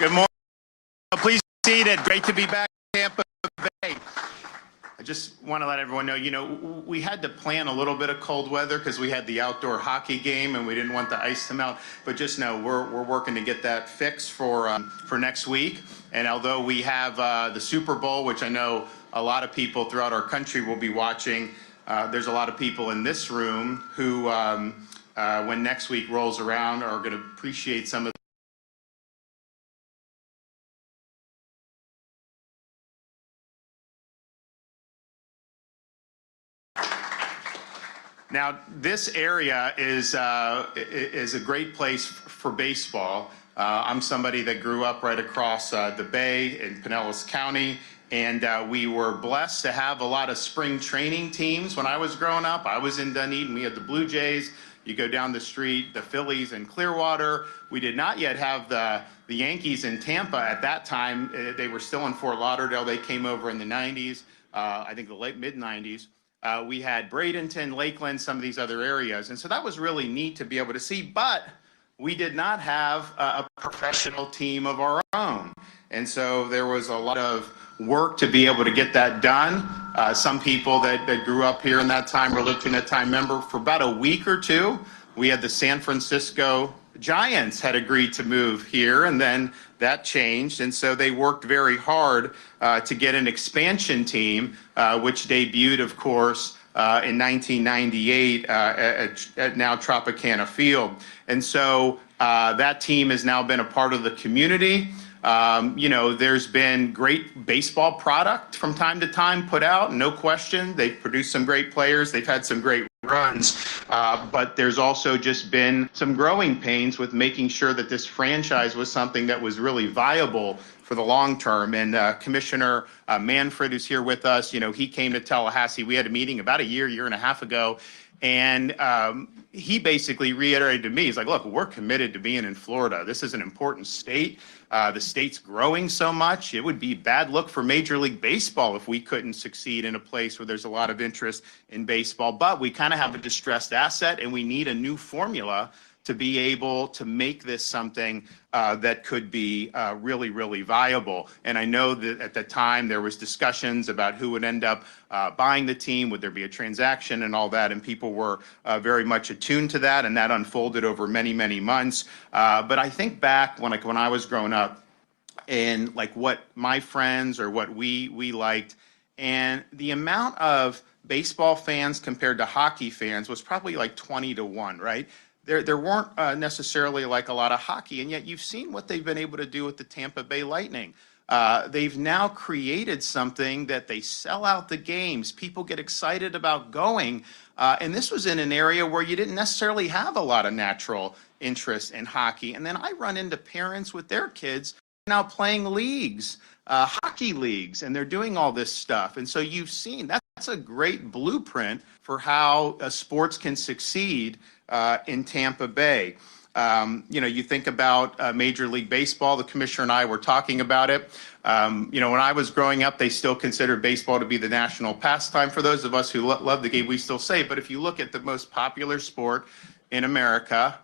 Good morning. Please be seated. Great to be back in Tampa Bay. I just want to let everyone know, we had to plan a little bit of cold weather because we had the outdoor hockey game and we didn't want the ice to melt. But just know we're working to get that fixed for next week. And although we have the Super Bowl, which I know a lot of people throughout our country will be watching, there's a lot of people in this room who, when next week rolls around, are going to appreciate some of Now, this area is a great place for baseball. I'm somebody that grew up right across the bay in Pinellas County, and we were blessed to have a lot of spring training teams when I was growing up. I was in Dunedin. We had the Blue Jays. You go down the street, the Phillies in Clearwater. We did not yet have the Yankees in Tampa at that time. They were still in Fort Lauderdale. They came over in the 90s, I think the late mid-90s. We had Bradenton, Lakeland, some of these other areas. And so that was really neat to be able to see. But we did not have a professional team of our own. And so there was a lot of work to be able to get that done. Some people that grew up here in that time were looking at time. Remember, for about a week or two, we had the San Francisco Giants had agreed to move here, and then that changed. And so they worked very hard to get an expansion team, which debuted, of course, in 1998 at now Tropicana Field. And so that team has now been a part of the community. There's been great baseball product from time to time put out, no question. They've produced some great players. They've had some great runs, but there's also just been some growing pains with making sure that this franchise was something that was really viable for the long term. And Commissioner Manfred, who's here with us, he came to Tallahassee. We had a meeting about a year and a half ago, and he basically reiterated to me, he's like, look, we're committed to being in Florida. This is an important state. The state's growing so much. It would be bad luck for Major League Baseball if we couldn't succeed in a place where there's a lot of interest in baseball. But we kind of have a distressed asset, and we need a new formula to be able to make this something that could be really, really viable. And I know that at the time there was discussions about who would end up buying the team, would there be a transaction and all that, and people were very much attuned to that, and that unfolded over many, many months. But I think back when I was growing up, and like what my friends or what we liked, and the amount of baseball fans compared to hockey fans was probably like 20-1, right? There weren't necessarily like a lot of hockey, and yet you've seen what they've been able to do with the Tampa Bay Lightning. They've now created something that they sell out the games. People get excited about going, and this was in an area where you didn't necessarily have a lot of natural interest in hockey. And then I run into parents with their kids now playing leagues, hockey leagues, and they're doing all this stuff. And so you've seen that's a great blueprint for how sports can succeed in Tampa Bay. You think about Major League Baseball, the commissioner and I were talking about it. When I was growing up, they still considered baseball to be the national pastime. For those of us who love the game, we still say, but if you look at the most popular sport in America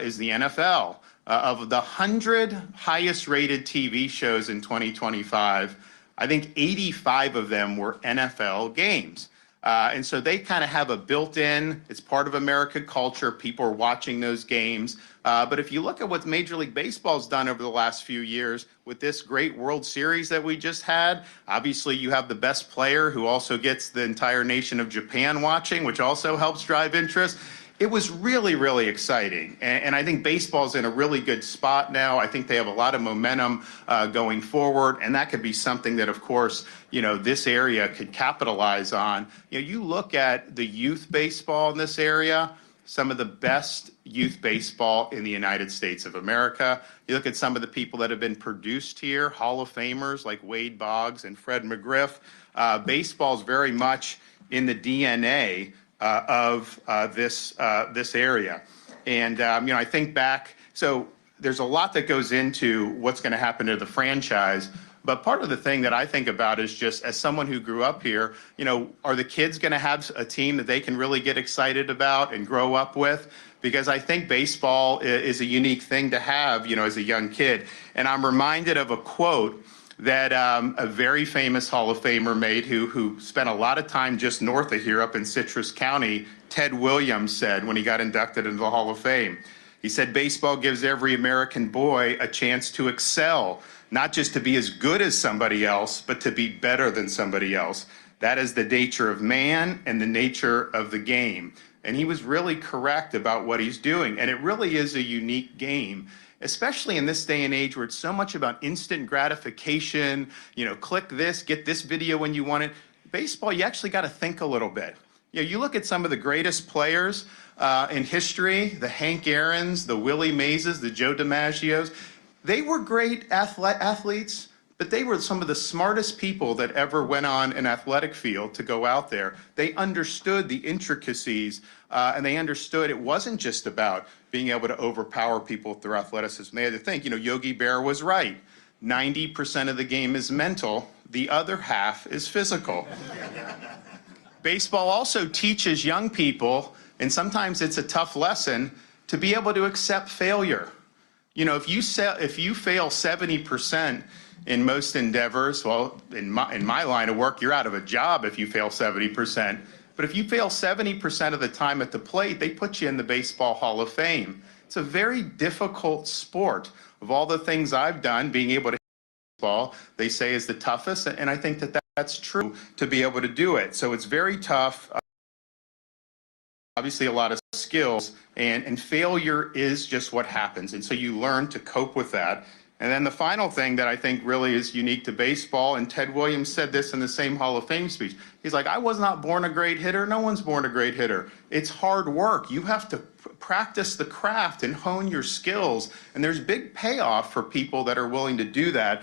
is the NFL. Of the 100 highest rated TV shows in 2025, I think 85 of them were NFL games. And so they kind of have a built-in, it's part of American culture. People are watching those games. But if you look at what Major League Baseball's done over the last few years with this great World Series that we just had, obviously you have the best player who also gets the entire nation of Japan watching, which also helps drive interest. It was really, really exciting. And I think baseball's in a really good spot now. I think they have a lot of momentum going forward. And that could be something that, of course, this area could capitalize on. You look at the youth baseball in this area, some of the best youth baseball in the United States of America. You look at some of the people that have been produced here, Hall of Famers like Wade Boggs and Fred McGriff. Baseball's very much in the DNA of this area. And, I think back, so there's a lot that goes into what's going to happen to the franchise, But part of the thing that I think about is just as someone who grew up here, are the kids going to have a team that they can really get excited about and grow up with? Because I think baseball is a unique thing to have, as a young kid. And I'm reminded of a quote that a very famous Hall of Famer made who spent a lot of time just north of here up in Citrus County. Ted Williams said when he got inducted into the Hall of Fame, he said, baseball gives every American boy a chance to excel, not just to be as good as somebody else, but to be better than somebody else. That is the nature of man and the nature of the game. And he was really correct about what he's doing. And it really is a unique game, especially in this day and age where it's so much about instant gratification, click this, get this video when you want it. Baseball, you actually got to think a little bit. You look at some of the greatest players in history, the Hank Aaron's, the Willie Mays', the Joe DiMaggio's. They were great athletes, but they were some of the smartest people that ever went on an athletic field to go out there. They understood the intricacies, and they understood it wasn't just about being able to overpower people through athleticism. They had to think, Yogi Berra was right. 90% of the game is mental. The other half is physical. Baseball also teaches young people, and sometimes it's a tough lesson, to be able to accept failure. If you fail 70% in most endeavors, well, in my line of work, you're out of a job if you fail 70%. But if you fail 70% of the time at the plate, they put you in the Baseball Hall of Fame. It's a very difficult sport. Of all the things I've done, being able to hit baseball, they say is the toughest, and I think that's true to be able to do it. So it's very tough. Obviously, a lot of skills, and failure is just what happens. And so you learn to cope with that. And then the final thing that I think really is unique to baseball, and Ted Williams said this in the same Hall of Fame speech. He's like, I was not born a great hitter. No one's born a great hitter. It's hard work. You have to practice the craft and hone your skills. And there's big payoff for people that are willing to do that,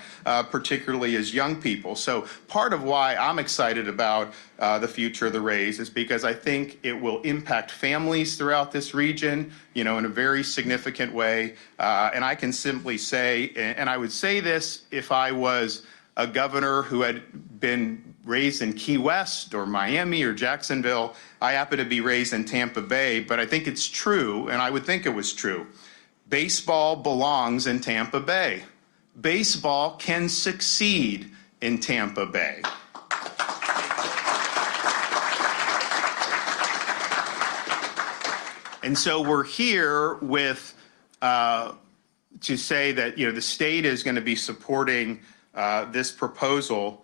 particularly as young people. So part of why I'm excited about the future of the Rays is because I think it will impact families throughout this region, in a very significant way. And I can simply say, and I would say this if I was a governor who had been raised in Key West or Miami or Jacksonville. I happen to be raised in Tampa Bay, but I think it's true, and I would think it was true. Baseball belongs in Tampa Bay. Baseball can succeed in Tampa Bay. And so we're here with to say that the state is going to be supporting this proposal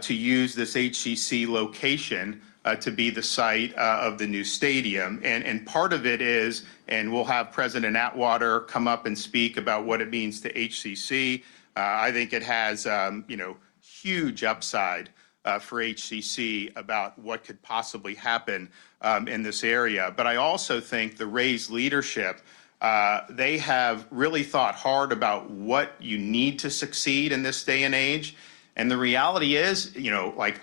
to use this HCC location to be the site of the new stadium. And part of it is, and we'll have President Atwater come up and speak about what it means to HCC. I think it has, huge upside for HCC about what could possibly happen in this area. But I also think the Rays leadership, they have really thought hard about what you need to succeed in this day and age. And the reality is,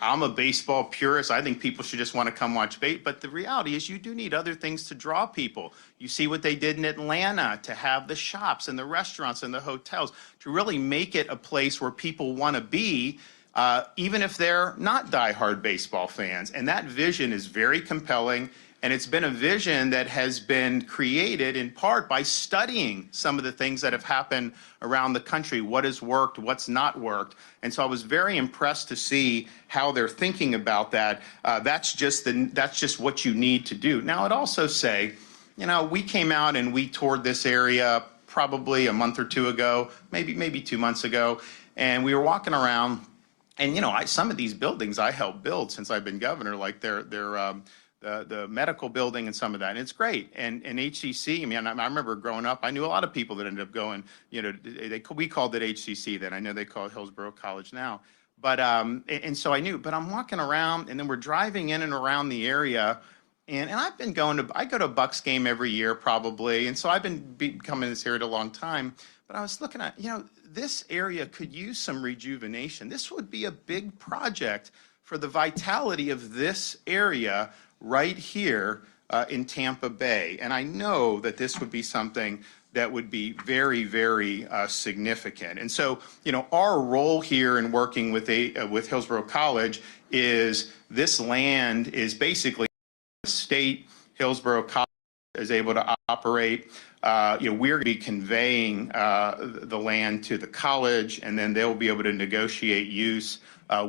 I'm a baseball purist. I think people should just want to come watch baseball. But the reality is you do need other things to draw people. You see what they did in Atlanta to have the shops and the restaurants and the hotels to really make it a place where people want to be, even if they're not diehard baseball fans. And that vision is very compelling. And it's been a vision that has been created in part by studying some of the things that have happened around the country, what has worked, what's not worked. And so I was very impressed to see how they're thinking about that. That's just what you need to do. Now, I'd also say, we came out and we toured this area probably a month or two ago, maybe 2 months ago, and we were walking around, and some of these buildings I helped build since I've been governor, like the medical building and some of that. And it's great. And HCC, I remember growing up, I knew a lot of people that ended up going, we called it HCC then. I know they call it Hillsborough College now. But, and so I knew, but I'm walking around and then we're driving in and around the area. And I've been I go to a Bucks game every year probably. And so I've been coming to this area a long time. But I was looking at, this area could use some rejuvenation. This would be a big project for the vitality of this area right here in Tampa Bay. And I know that this would be something that would be very, very significant. And so, our role here in working with Hillsborough College is this land is basically the state. Hillsborough College is able to operate. We're going to be conveying the land to the college, and then they'll be able to negotiate use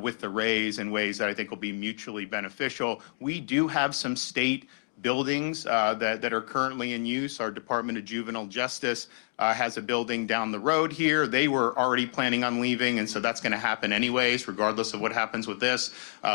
with the Rays in ways that I think will be mutually beneficial. We do have some state buildings that are currently in use. Our Department of Juvenile Justice has a building down the road here. They were already planning on leaving, and so that's going to happen anyways, regardless of what happens with this.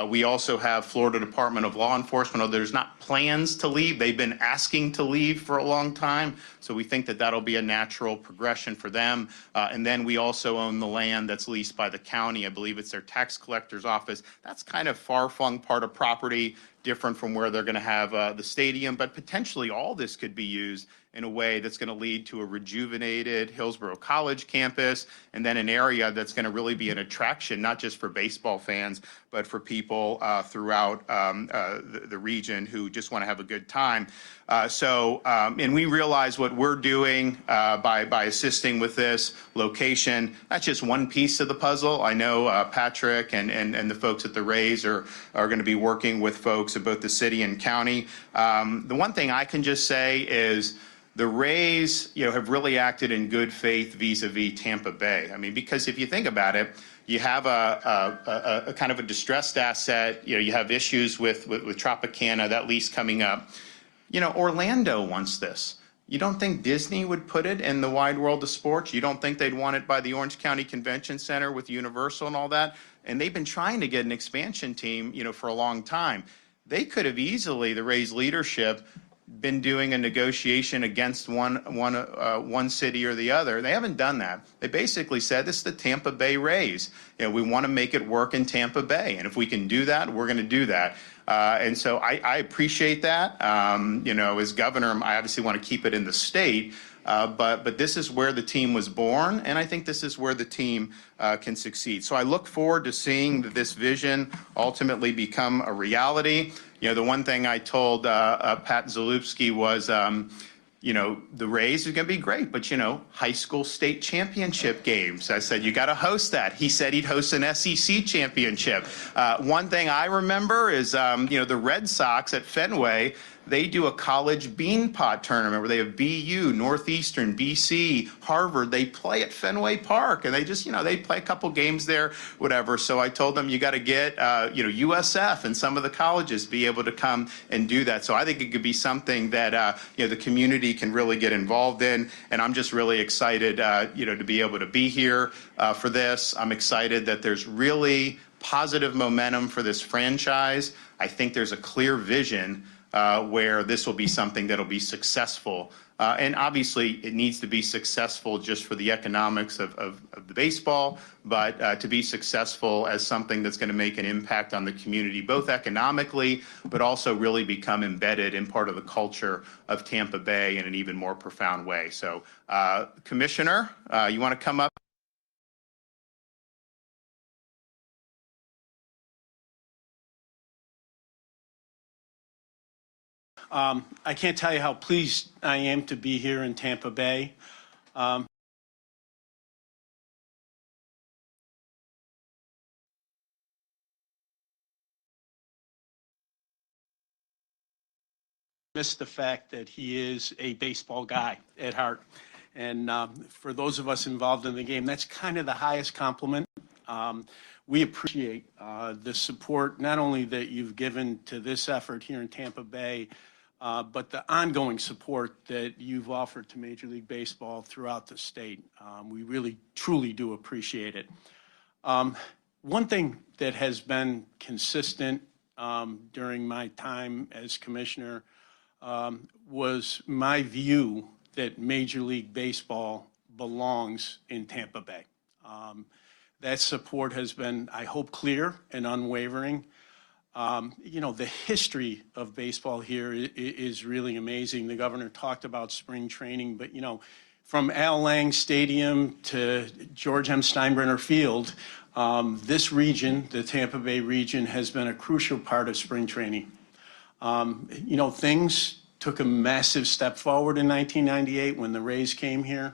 We also have Florida Department of Law Enforcement. Although there's not plans to leave, they've been asking to leave for a long time, so we think that that'll be a natural progression for them. And then we also own the land that's leased by the county. I believe it's their tax collector's office. That's kind of far-flung part of property, different from where they're going to have the stadium, but potentially all this could be used in a way that's going to lead to a rejuvenated Hillsborough College campus, and then an area that's going to really be an attraction, not just for baseball fans, but for people throughout the region who just want to have a good time. And we realize what we're doing by assisting with this location. That's just one piece of the puzzle. I know Patrick and the folks at the Rays are going to be working with folks at both the city and county. The one thing I can just say is the Rays, have really acted in good faith vis-a-vis Tampa Bay. I mean, because if you think about it, you have a kind of a distressed asset. You have issues with Tropicana, that lease coming up. Orlando wants this. You don't think Disney would put it in the wide world of sports? You don't think they'd want it by the Orange County Convention Center with Universal and all that? And they've been trying to get an expansion team, for a long time. They could have easily, the Rays leadership, been doing a negotiation against one city or the other. They haven't done that. They basically said, this is the Tampa Bay Rays. We want to make it work in Tampa Bay. And if we can do that, we're going to do that. And so I appreciate that. As governor, I obviously want to keep it in the state. But this is where the team was born, and I think this is where the team can succeed. So I look forward to seeing this vision ultimately become a reality. The one thing I told Pat Zalewski was, the Rays are going to be great, but, high school state championship games. I said, you got to host that. He said he'd host an SEC championship. One thing I remember is, the Red Sox at Fenway, they do a college bean pot tournament where they have BU, Northeastern, BC, Harvard. They play at Fenway Park, and they just, they play a couple games there, whatever. So I told them you got to get, USF and some of the colleges be able to come and do that. So I think it could be something that, the community can really get involved in. And I'm just really excited, to be able to be here for this. I'm excited that there's really positive momentum for this franchise. I think there's a clear vision where this will be something that'll be successful. And obviously, it needs to be successful just for the economics of the baseball, but to be successful as something that's going to make an impact on the community, both economically, but also really become embedded in part of the culture of Tampa Bay in an even more profound way. So, Commissioner, you want to come up? I can't tell you how pleased I am to be here in Tampa Bay. Miss the fact that he is a baseball guy at heart. And for those of us involved in the game, that's kind of the highest compliment. We appreciate the support, not only that you've given to this effort here in Tampa Bay, but the ongoing support that you've offered to Major League Baseball throughout the state. We really, truly do appreciate it. One thing that has been consistent during my time as commissioner was my view that Major League Baseball belongs in Tampa Bay. That support has been, I hope, clear and unwavering. The history of baseball here is really amazing. The governor talked about spring training, but, from Al Lang Stadium to George M. Steinbrenner Field, this region, the Tampa Bay region, has been a crucial part of spring training. Things took a massive step forward in 1998 when the Rays came here.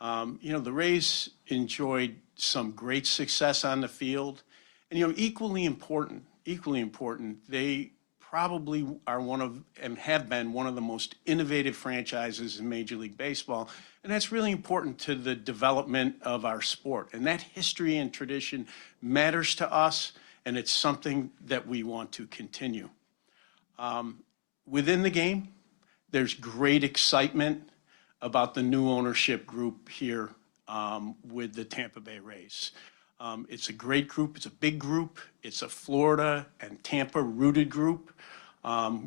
The Rays enjoyed some great success on the field. And, equally important, they probably are one of, and have been one of the most innovative franchises in Major League Baseball. And that's really important to the development of our sport. And that history and tradition matters to us, and it's something that we want to continue. Within the game, there's great excitement about the new ownership group here with the Tampa Bay Rays. It's a great group. It's a big group. It's a Florida and Tampa rooted group.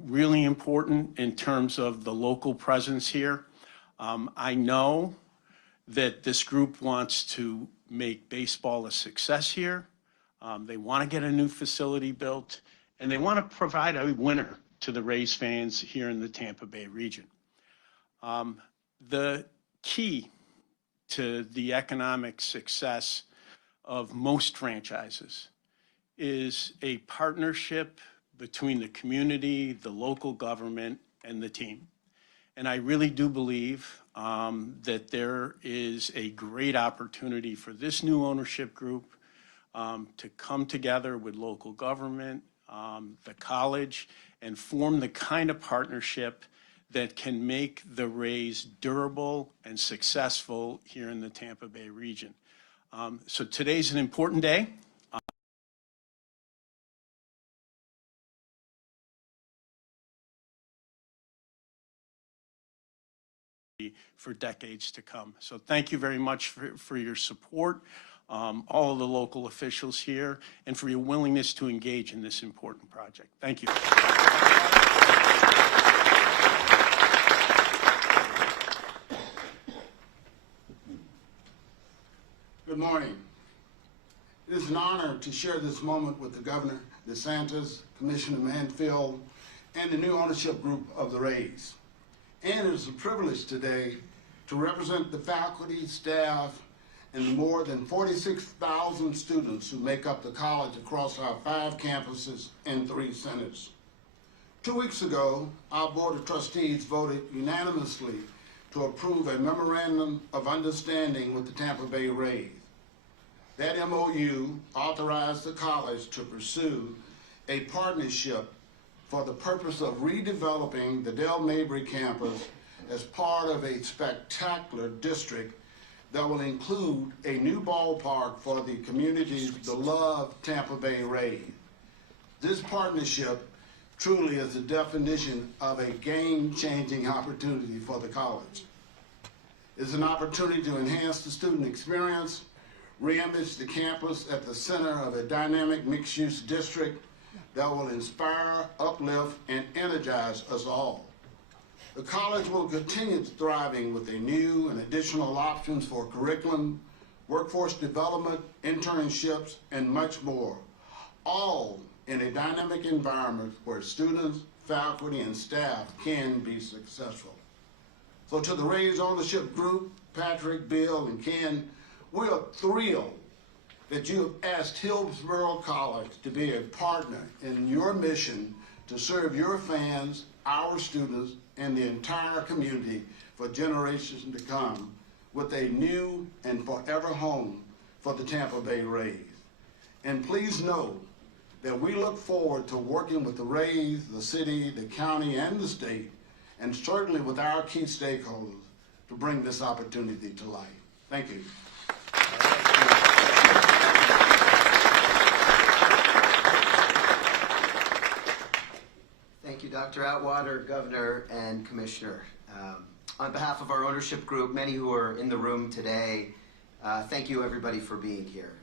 Really important in terms of the local presence here. I know that this group wants to make baseball a success here. They want to get a new facility built, and they want to provide a winner to the Rays fans here in the Tampa Bay region. The key to the economic success of most franchises is a partnership between the community, the local government, and the team. And I really do believe that there is a great opportunity for this new ownership group to come together with local government, the college, and form the kind of partnership that can make the Rays durable and successful here in the Tampa Bay region. So today's an important day. For decades to come. So thank you very much for your support, all of the local officials here, and for your willingness to engage in this important project. Thank you. Good morning. It is an honor to share this moment with the Governor DeSantis, Commissioner Manfield, and the new ownership group of the Rays. And it is a privilege today to represent the faculty, staff, and the more than 46,000 students who make up the college across our 5 campuses and 3 centers. 2 weeks ago, our Board of Trustees voted unanimously to approve a memorandum of understanding with the Tampa Bay Rays. That MOU authorized the college to pursue a partnership for the purpose of redeveloping the Dale Mabry Campus as part of a spectacular district that will include a new ballpark for the community's beloved Tampa Bay Rays. This partnership truly is the definition of a game-changing opportunity for the college. It's an opportunity to enhance the student experience, re-image the campus at the center of a dynamic mixed-use district that will inspire, uplift, and energize us all. The college will continue thriving with a new and additional options for curriculum, workforce development, internships, and much more, all in a dynamic environment where students, faculty, and staff can be successful. So to the Rays ownership group, Patrick, Bill, and Ken, we are thrilled that you have asked Hillsborough College to be a partner in your mission to serve your fans, our students, and the entire community for generations to come with a new and forever home for the Tampa Bay Rays. And please know that we look forward to working with the Rays, the city, the county, and the state, and certainly with our key stakeholders to bring this opportunity to life. Thank you. Thank you, Dr. Atwater, Governor, and Commissioner. On behalf of our ownership group, many who are in the room today, thank you everybody for being here.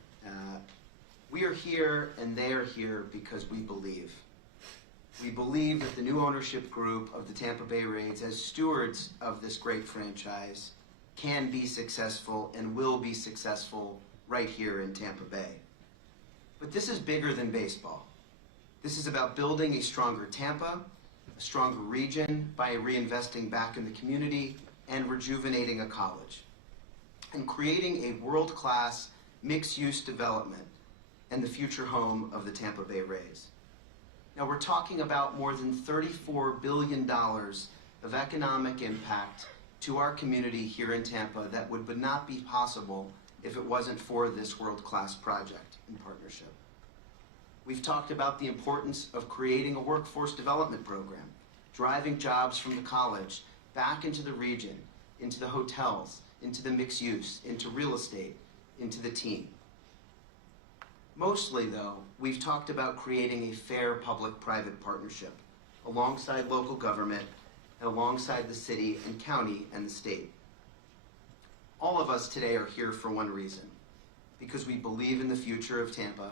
We are here and they are here because we believe. We believe that the new ownership group of the Tampa Bay Rays, as stewards of this great franchise, can be successful and will be successful right here in Tampa Bay. But this is bigger than baseball. This is about building a stronger Tampa, a stronger region by reinvesting back in the community and rejuvenating a college, and creating a world-class mixed-use development and the future home of the Tampa Bay Rays. Now we're talking about more than $34 billion of economic impact to our community here in Tampa that would not be possible if it wasn't for this world-class project in partnership. We've talked about the importance of creating a workforce development program, driving jobs from the college back into the region, into the hotels, into the mixed use, into real estate, into the team. Mostly, though, we've talked about creating a fair public-private partnership alongside local government and alongside the city and county and the state. All of us today are here for one reason, because we believe in the future of Tampa,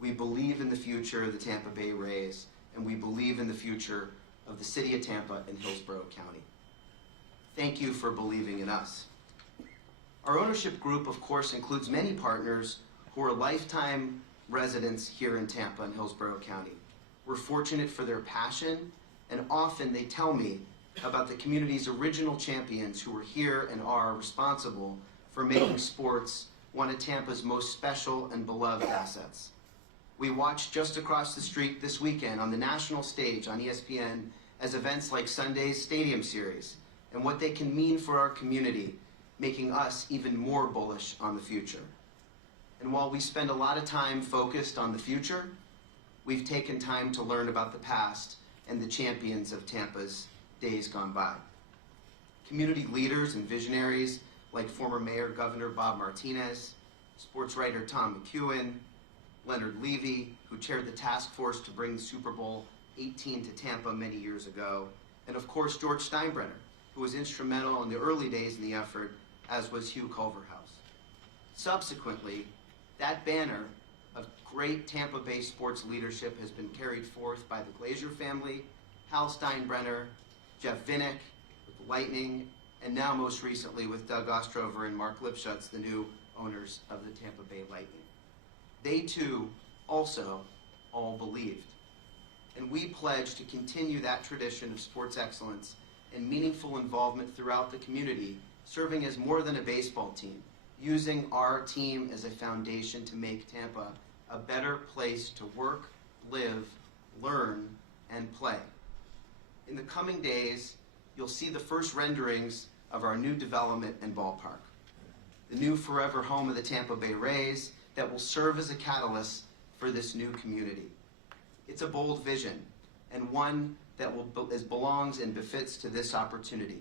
we believe in the future of the Tampa Bay Rays, and we believe in the future of the city of Tampa and Hillsborough County. Thank you for believing in us. Our ownership group, of course, includes many partners who are lifetime residents here in Tampa and Hillsborough County. We're fortunate for their passion, and often they tell me about the community's original champions who were here and are responsible for making sports one of Tampa's most special and beloved assets. We watched just across the street this weekend on the national stage on ESPN as events like Sunday's Stadium Series and what they can mean for our community, making us even more bullish on the future. And while we spend a lot of time focused on the future, we've taken time to learn about the past and the champions of Tampa's days gone by. Community leaders and visionaries like former Mayor Governor Bob Martinez, sports writer Tom McEwen, Leonard Levy, who chaired the task force to bring the Super Bowl 18 to Tampa many years ago, and of course George Steinbrenner, who was instrumental in the early days in the effort, as was Hugh Culverhouse. Subsequently, that banner of great Tampa Bay sports leadership has been carried forth by the Glazier family, Hal Steinbrenner, Jeff Vinnick with the Lightning, and now most recently with Doug Ostrover and Mark Lipschutz, the new owners of the Tampa Bay Lightning. They too also all believed. And we pledge to continue that tradition of sports excellence and meaningful involvement throughout the community, serving as more than a baseball team, using our team as a foundation to make Tampa a better place to work, live, learn, and play. In the coming days, you'll see the first renderings of our new development and ballpark, the new forever home of the Tampa Bay Rays that will serve as a catalyst for this new community. It's a bold vision and one that belongs and befits to this opportunity.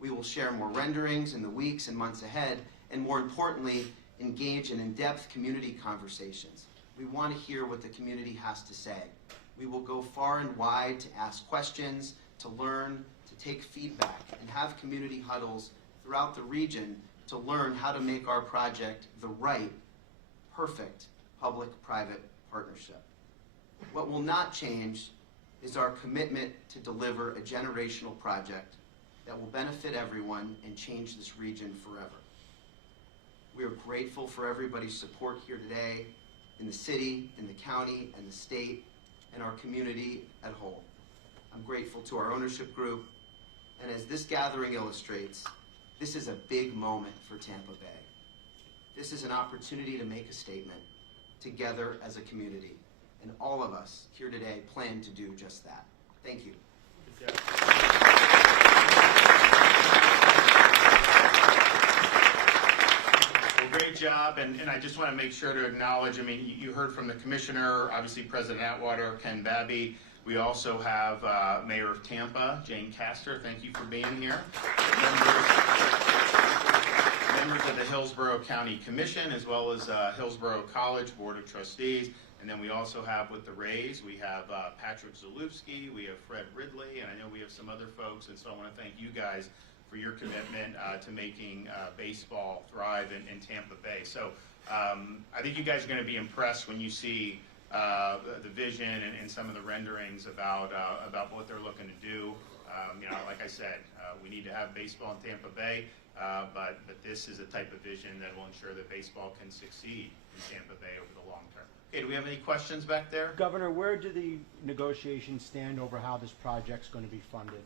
We will share more renderings in the weeks and months ahead, and more importantly, engage in in-depth community conversations. We want to hear what the community has to say. We will go far and wide to ask questions, to learn, to take feedback, and have community huddles throughout the region to learn how to make our project the right, perfect public-private partnership. What will not change is our commitment to deliver a generational project that will benefit everyone and change this region forever. We are grateful for everybody's support here today in the city, in the county, and the state, and our community at whole. I'm grateful to our ownership group, and as this gathering illustrates, this is a big moment for Tampa Bay. This is an opportunity to make a statement together as a community, and all of us here today plan to do just that. Thank you. Well, great job, and I just want to make sure to acknowledge, I mean, you heard from the commissioner, obviously President Atwater, Ken Babby. We also have Mayor of Tampa, Jane Castor. Thank you for being here. Members of the Hillsborough County Commission, as well as Hillsborough College Board of Trustees. And then we also have with the Rays, we have Patrick Zalewski, we have Fred Ridley, and I know we have some other folks. And so I want to thank you guys for your commitment to making baseball thrive in Tampa Bay. So I think you guys are going to be impressed when you see the vision and some of the renderings about what they're looking to do. You know, like I said, we need to have baseball in Tampa Bay, but this is a type of vision that will ensure that baseball can succeed in Tampa Bay over the long term. Okay, do we have any questions back there? Governor, where do the negotiations stand over how this project's going to be funded?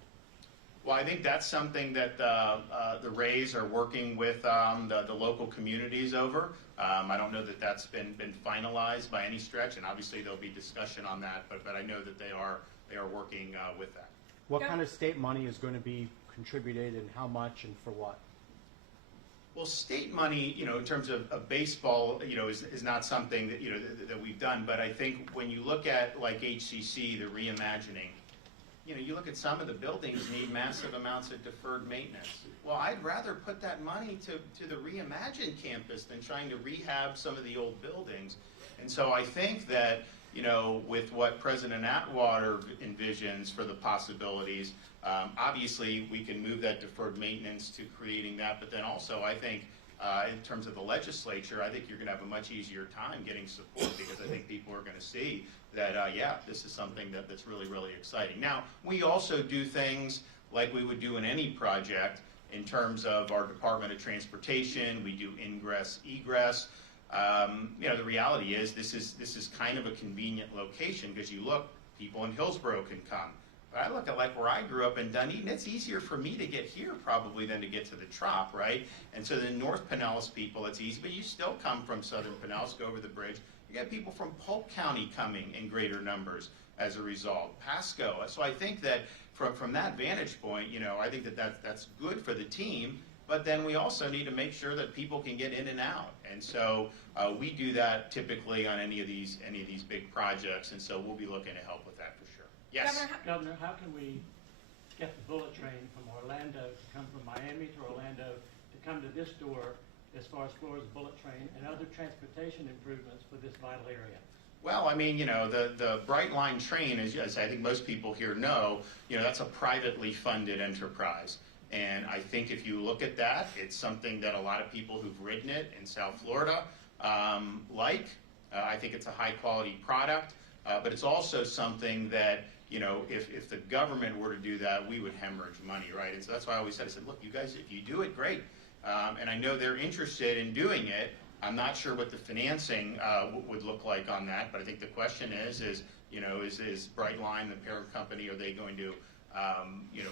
Well, I think that's something that the Rays are working with the local communities over. I don't know that that's been finalized by any stretch, and obviously there'll be discussion on that. But I know that they are working with that. What kind of state money is going to be contributed and how much and for what? Well, state money, in terms of baseball, is not something that, that we've done. But I think when you look at like HCC, the reimagining, you look at some of the buildings need massive amounts of deferred maintenance. Well, I'd rather put that money to the reimagined campus than trying to rehab some of the old buildings. And so I think that, with what President Atwater envisions for the possibilities, obviously we can move that deferred maintenance to creating that, but then also I think in terms of the legislature, I think you're going to have a much easier time getting support because I think people are going to see that, yeah, this is something that's really, really exciting. Now, we also do things like we would do in any project in terms of our Department of Transportation. We do ingress, egress. The reality is this is kind of a convenient location because you look, people in Hillsborough can come. But I look at like where I grew up in Dunedin, it's easier for me to get here probably than to get to the Trop, right? And so the North Pinellas people, it's easy, but you still come from Southern Pinellas, go over the bridge. You got people from Polk County coming in greater numbers as a result, Pasco. So I think that from that vantage point, I think that's good for the team. But then we also need to make sure that people can get in and out, and so we do that typically on any of these big projects, and so we'll be looking to help with that for sure. Yes, Governor, how can we get the bullet train from Orlando to come from Miami to Orlando to come to this door as far as Florida's bullet train and other transportation improvements for this vital area? Well, I mean, the Bright Line train, as I think most people here know, that's a privately funded enterprise. And I think if you look at that, it's something that a lot of people who've ridden it in South Florida I think it's a high quality product, but it's also something that, if the government were to do that, we would hemorrhage money, right? And so that's why I always said, look, you guys, if you do it, great. And I know they're interested in doing it. I'm not sure what the financing would look like on that, but I think the question is Brightline, the parent company, are they going to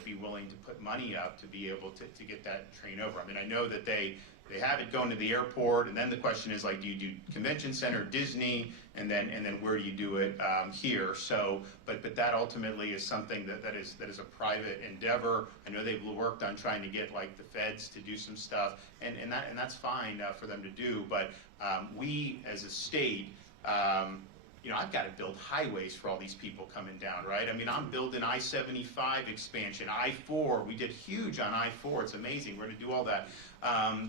be willing to put money up to be able to get that train over? I mean, I know that they have it going to the airport, and then the question is, like, do you do convention center, Disney, and then where do you do it here? So, but that ultimately is something that is a private endeavor. I know they've worked on trying to get like the feds to do some stuff, and that's fine for them to do. But we as a state. I've got to build highways for all these people coming down, right? I mean, I'm building I-75 expansion, I-4. We did huge on I-4. It's amazing. We're going to do all that.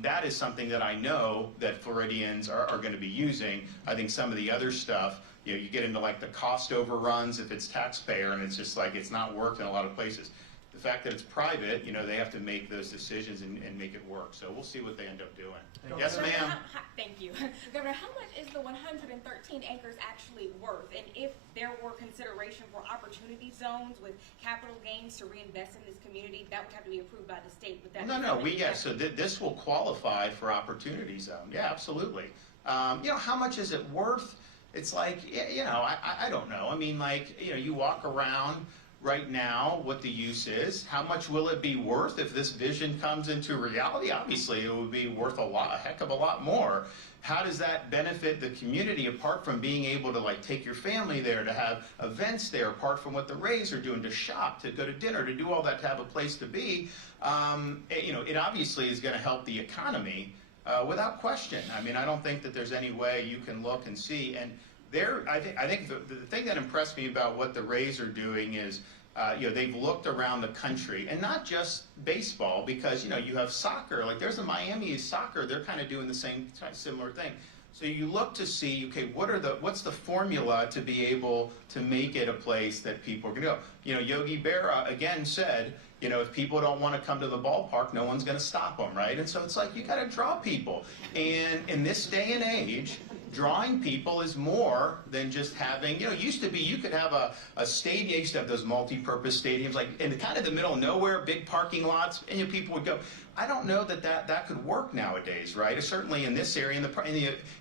That is something that I know that Floridians are going to be using. I think some of the other stuff, you get into like the cost overruns if it's taxpayer, and it's just like it's not worked in a lot of places. The fact that it's private, they have to make those decisions and make it work. So we'll see what they end up doing. Yes, ma'am? Thank you. Governor, how much is the 113 acres actually worth? And if there were consideration for opportunity zones with capital gains to reinvest in this community, that would have to be approved by the state. But So this will qualify for opportunity zone. Yeah, absolutely. How much is it worth? It's like, I don't know. I mean, like, you walk around right now, what the use is, how much will it be worth if this vision comes into reality? Obviously, it would be worth a heck of a lot more. How does that benefit the community apart from being able to like take your family there, to have events there, apart from what the Rays are doing, to shop, to go to dinner, to do all that, to have a place to be? It obviously is going to help the economy without question. I mean, I don't think that there's any way you can look and see. And I think the thing that impressed me about what the Rays are doing is, they've looked around the country, and not just baseball, because you have soccer. Like there's the Miami soccer; they're kind of doing the similar thing. So you look to see, okay, what's the formula to be able to make it a place that people are going to go? Yogi Berra again said, if people don't want to come to the ballpark, no one's going to stop them, right? And so it's like you got to draw people. And in this day and age, drawing people is more than just having, it used to be you could have a stadium, you used to have those multi-purpose stadiums, like in kind of the middle of nowhere, big parking lots, and people would go. I don't know that could work nowadays, right? Certainly in this area,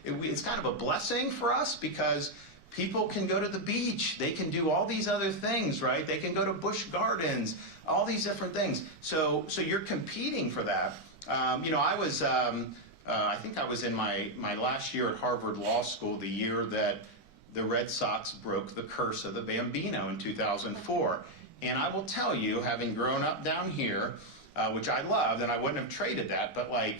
it's kind of a blessing for us because people can go to the beach. They can do all these other things, right? They can go to Busch Gardens, all these different things. So you're competing for that. I think I was in my last year at Harvard Law School, the year that the Red Sox broke the curse of the Bambino in 2004. And I will tell you, having grown up down here, which I loved, and I wouldn't have traded that, but like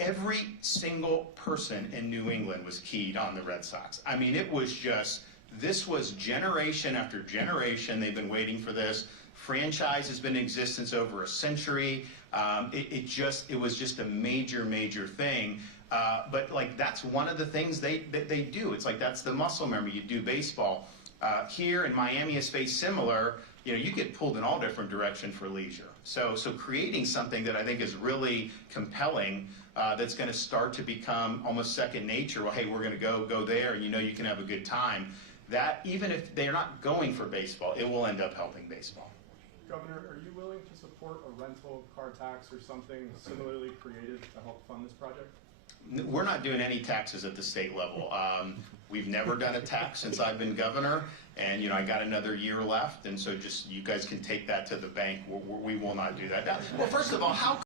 every single person in New England was keyed on the Red Sox. I mean, it was just, this was generation after generation. They've been waiting for this. Franchise has been in existence over a century. It was just a major thing. But like that's one of the things they do. It's like that's the muscle memory. You do baseball. Here in Miami, it's very similar. You know, you get pulled in all different directions for leisure. So creating something that I think is really compelling, that's going to start to become almost second nature. Well, hey, we're going to go there, and you know you can have a good time. That even if they're not going for baseball, it will end up helping baseball. Governor, are you willing to support a rental car tax or something similarly creative to help fund this project? We're not doing any taxes at the state level. We've never done a tax since I've been governor, and you know I got another year left, and so just you guys can take that to the bank. We will not do that. Well, first of all, how